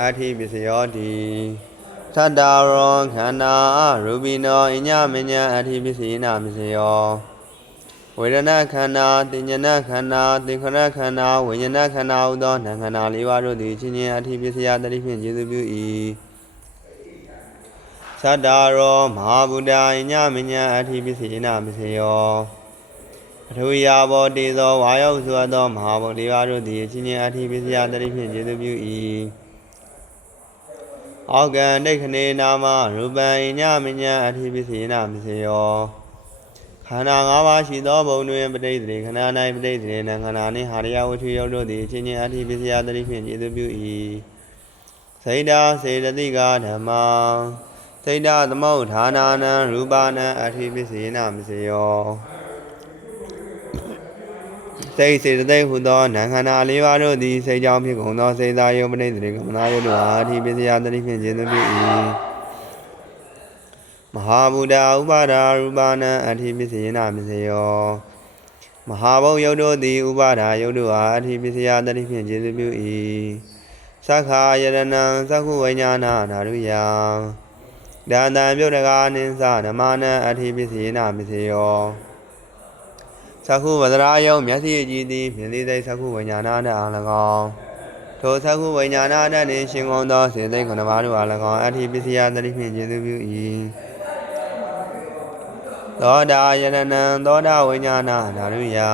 အထိပစ္စယောတိသတ္တရောခန္ဓာရူပိနောအညမညအထိပစ္စယေနမစ္စယောဝေဒနာခန္ဓာတင်ညနာခန္ဓာသင်္ခရခန္ဓာဝိညာဏခန္ဓာဟုသောနာခန္ဓာ၄ပါးတို့သည်ချင်းချင်းအထိပစ္စယတတိဖြင့်ကျေစုပြု၏သတ္တရောမဟာဗုဒ္ဓအညမညအထိပစ္စယေနမစ္စယောအထုယာဘောတေသောဝါယောဆိုသောမဟာဘုံ၄ပါးတို့သည်ချင်းချင်းအထိပစ္စယတတိဖြင့်ကျေစုပြု၏အောက်ကံဒိဋ္ဌနေနာမရူပံအညမညအထိပစ္စယေနမစ္စယောခန္ဓာ၅ပါးရှိသောဘုံတွင်ပဋိသေခန္ဓာ၌ပဋိသေနံခန္ဓာနှင့်ဟာရယဝတ္ထုယုတ်တို့သည်ချင်းချင်းအထိပစ္စယတတိဖြင့်ကျေစုပြု၏စိတ်ဓာစေတသိကဓမ္မစိတ်ဓာသမုဋ္ဌာနာနံရူပနံအထိပစ္စယေနမစ္စယောစိတ်စေတသိက်ဟုသောနံခန္ဓာ၄ပါးတို့သည်စိတ်ကြောင့်ဖြစ်ကုန်သောစိတ်သာယုတ်ပဋိသေကမနာယုတ်တို့အားအထိပစ္စယတတိဖြင့်ကျေစုပြု၏မဟာဗုဒ္ဓဥပါဒာရူပနံအထိပစ္စယေနမစ္စယောမဟာဘုံယုတ်တို့သည်ဥပါဒာယုတ်တို့အားအထိပစ္စယတတိဖြင့်ကျေစုပြု၏သက္ခာယရဏံသက္ခုဝိညာဏဓာတုယံဒန္တံပြုတ်တကားနိသဓမ္မနံအထိပစ္စယေနမစ္စယောသက္ခုဝဒရာယုံမျက်စိအကြည့်သည်မြင်သိသိသက္ခုဝိညာဏတအား၎င်းထိုသက္ခုဝိညာဏတနှင့်ရှင်ကုန်သောစေသိက်9ပါးတို့အား၎င်းအထိပစ္စယတတိဖြင့်ကျေစုပြု၏သောတာယရဏံသောတာဝိညာဏဓာတုယံ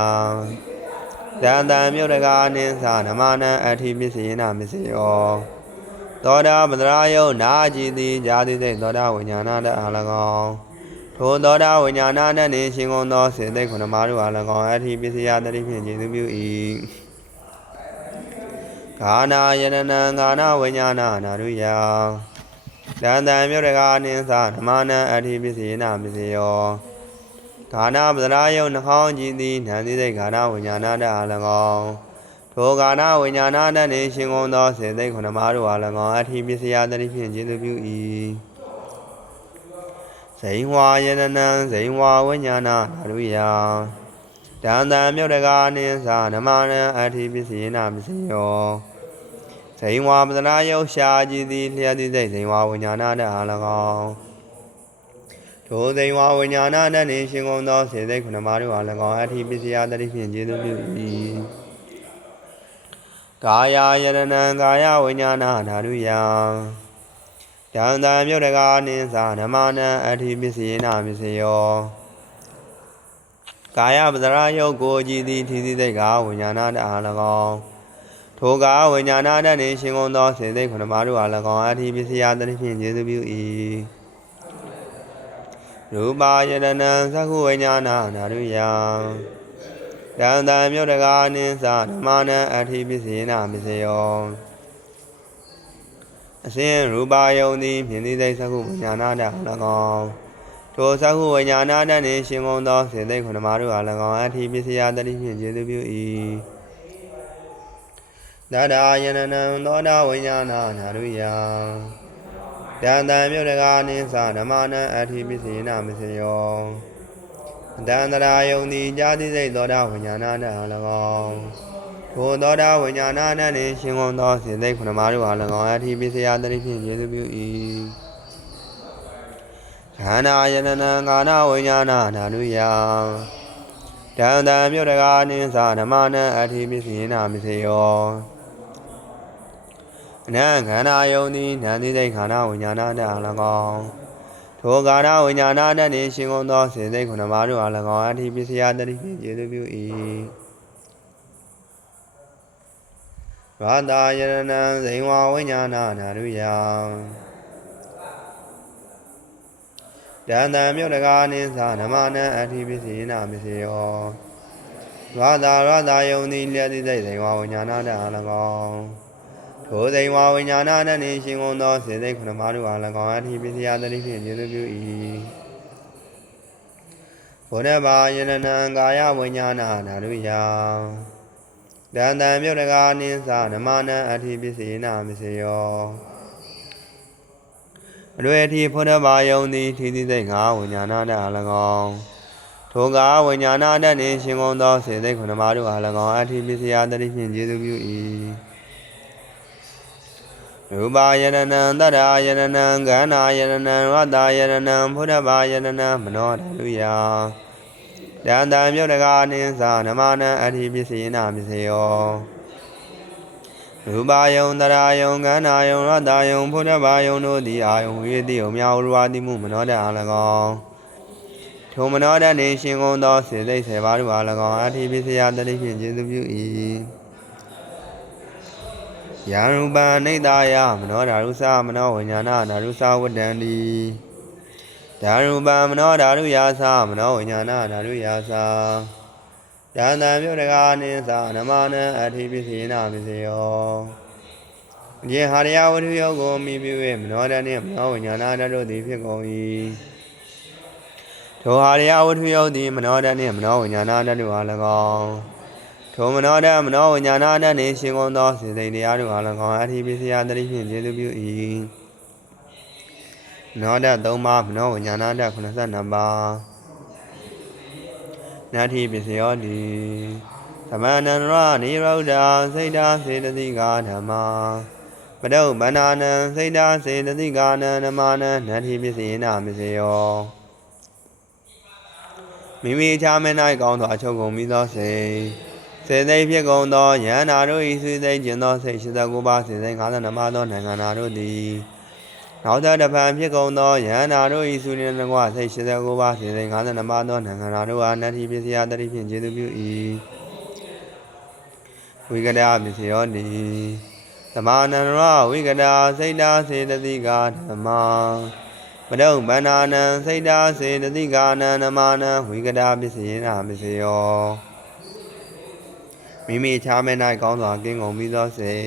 ဒန္တံမြုတ်တကာနိသဓမ္မနံအထိပစ္စယေနမစ္စယောသောတာပဒရာယုံနာကြည်သည်ဇာတိသိသောတာဝိညာဏတအား၎င်းထိုသောတာဝိညာဏနှင့်ရှင်ကုန်သောစေသိက်9ပါးတို့အား၎င်းအထိပစ္စယတတိဖြင့်ကျေစုပြု၏ဂာနာယရဏံဂာနာဝိညာဏဓာတုယံဒန္တံမြုတ်တကာနိသဓမ္မနံအထိပစ္စယေနမစ္စယောဂာနာပဒရာယုံနှာခေါင်းကြည်သည်ဉာဏ်သိသိဂာနာဝိညာဏတအား၎င်းထိုဂာနာဝိညာဏနှင့်ရှင်ကုန်သောစေသိက်9ပါးတို့အား၎င်းအထိပစ္စယတတိဖြင့်ကျေစုပြု၏ဇိဝါယရဏံဇိဝါဝိညာဏဓာတုယံဒန္တံမြုတ်တကာနိသဓမ္မနံအထိပစ္စယေနမစ္စယောဇိဝါပဒရာယုရှာကြည်သည်လျှက်သိသိဇိဝါဝိညာဏတအား၎င်းထိုဇိဝါဝိညာဏနှင့်ရှင်ကုန်သောစေသိက်9ပါးတို့အား၎င်းအထိပစ္စယတတိဖြင့်ကျေစုပြု၏ကာယယရဏံကာယဝိညာဏဓာတုယံဒန္တံမြုတ်တကာနိသဓမ္မနံအထိပစ္စယေနမစ္စယောကာယပဒရာယုကိုကြည်သည်ထိသိသိကာဝိညာဏတအား၎င်းထိုကာဝိညာဏနှင့်ရှင်ကုန်သောစေသိက်9ပါးတို့အား၎င်းအထိပစ္စယတတိဖြင့်ကျေစုပြု၏ရူပယရဏံသက္ခုဝိညာဏဓာတုယံဒန္တံမြုတ်တကာနိသဓမ္မနံအထိပစ္စယေနမစ္စယောအစဉ်ရူပယုံသည်မြင်သိသိသက္ခုဝိညာဏတအား၎င်းထိုသက္ခုဝိညာဏနှင့်ရှင်ကုန်သောစေသိက်9ပါးတို့အား၎င်းအထိပစ္စယတတိဖြင့်ကျေစုပြု၏သတ္တယရဏံသောတာဝိညာဏဓာတုယံဒန္တံမြုတ်တကာနိသဓမ္မနံအထိပစ္စယေနမစ္စယောဒန္တရာယုံသည်ဇာတိသိသောတာဝိညာဏတအား၎င်းထိုသောတာဝိညာဏနှင့်ရှင်ကုန်သောစေသိက်9ပါးတို့အား၎င်းအထိပစ္စယတတိဖြင့်ကျေစုပြု၏ခန္ဓာယရဏံဂာနာဝိညာဏဓာတုယံဒန္တံမြုတ်တကာနိသဓမ္မနံအထိပစ္စယေနမစ္စယောအနံခန္ဓာယုံသည်ဉာဏ်သိသိခန္ဓာဝိညာဏတအား၎င်းထိုခန္ဓာဝိညာဏနှင့်ရှင်ကုန်သောစေသိက်9ပါးတို့အား၎င်းအထိပစ္စယတတိဖြင့်ကျေစုပြု၏ဘာသာယရဏံဇိဝါဝိညာဏဓာတုယံဒန္တံမြုတ်တကာနိသဓမ္မနံအထိပစ္စယေနမစ္စယောဘာသာယုံသည်လျှက်သိသိဇိဝါဝိညာဏတအား၎င်းထိုဇိဝါဝိညာဏနှင့်ရှင်ကုန်သောစေသိက်9ပါးတို့အား၎င်းအထိပစ္စယတတိဖြင့်ကျေစုပြု၏ဘုဒ္ဓဘာယရဏံကာယဝိညာဏဓာတုယံဒန္တံမြုတ်တကာနိသဓမ္မနံအထိပစ္စယေနမစ္စယောအတွေ့အထိဘုဒ္ဓဘာယုံသည်ထိသိသိဝိညာဏတအား၎င်းထိုကာဝိညာဏနှင့်ရှင်ကုန်သောစေသိက်9ပါးတို့အား၎င်းအထိပစ္စယတတိဖြင့်ကျေစုပြု၏ ရူပါယရဏံတတ္ထာယရဏံကန္နာယရဏံဝတ္တာယရဏံဘုဒ္ဓဘာယရဏံမနောဓာတုယတန်တံမြုပ်တကာနိသနမနံအဋ္ဌိပစ္စယေနပစ္စယောရူပါယုံတရာယုံကန္နာယုံဝတ္တာယုံဘုဒ္ဓဘာယုံတို့သည်အာယုံဝိတိယုံမြောက်ရဝတိမှုမနောဓာအား၎င်းထိုမနောဓာနှင့်ရှင်ကုန်သောစေသိဆေပါတို့အား၎င်းအဋ္ဌိပစ္စယတတိဖြင့်ကျေစုပြု၏ယံရူပံနိတ္တယမနောဓာရုသမနောဝိညာဏဓာရုသဝတ္တံတိဓာရူပံမနောဓာရုယာသမနောဝိညာဏဓာရုယာသယန္တံမြုပ်တကာနိသနမနံအဋ္ဌိပစ္စယေနပစ္စယောယေဟာရယဝတ္ထုယောကိုမိပြု၍မနောဓာနှင့်မနောဝိညာဏဓာတ်တို့သည်ဖြစ်ကုန်၏ထိုဟာရယဝတ္ထုယောသည်မနောဓာနှင့်မနောဝိညာဏဓာတ်တို့အား၎င်းထိုမနောဓာမနောဝိညာဏဓာတ်နှင့်ရှင်ကုန်သောစေစိတ်တရားတို့အား၎င်းအဋ္ဌိပစ္စယတတိဖြင့်ကျေစုပြု၏မနောဓာတ်3ပါးမနောဝိညာဏဓာတ်82ပါးနာတိပစ္စယောတိသမန္တရနိရောဓစိတ်ဓာစေတသိကာဓမ္မာပဒုဗန္နာနံစိတ်ဓာစေတသိကာနံဓမ္မာနံနာတိပစ္စယေနပစ္စယောမိမိချားမဲ၌ကောင်းသောအချုပ်ကုန်ပြီးသောစိတ်စေသိဖြစ်ကုန်သောယန္နာတို့၏ဆွေသိကျင်သောစိတ်89ပါးစေသိ52ပါးသောနိုင်ငံနာတို့သည်နောက်သောတပံဖြစ်ကုန်သောယန္နာတို့၏ဆွေနှင့်တကွစိတ်89ပါးစေသိ52ပါးသောနိုင်ငံနာတို့အားနတ္ထိပစ္စယတတိဖြင့်ကျေစုပြု၏ဝိကဒပစ္စယောတိသမန္တရဝိကဒစိတ်ဓာစေတသိကာဓမ္မာပဒုဗန္နာနံစိတ်ဓာစေတသိကာနံဓမ္မာနံဝိကဒပစ္စယေနပစ္စယောမိမိချားမဲ၌ကောင်းစွာကင်းကုန်ပြီးသောစိတ်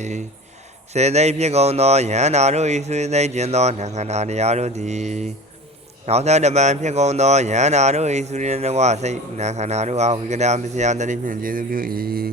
စေသိဖြစ်ကုန်သောယန္နာတို့၏ဆွေသိကျင်သောနံခန္ဓာတရားတို့သည်နောက်သောတပံဖြစ်ကုန်သောယန္နာတို့၏ဆွေနှင့်တကွစိတ်နံခန္ဓာတို့အားဝိကဒပစ္စယတတိဖြင့်ကျေစုပြု၏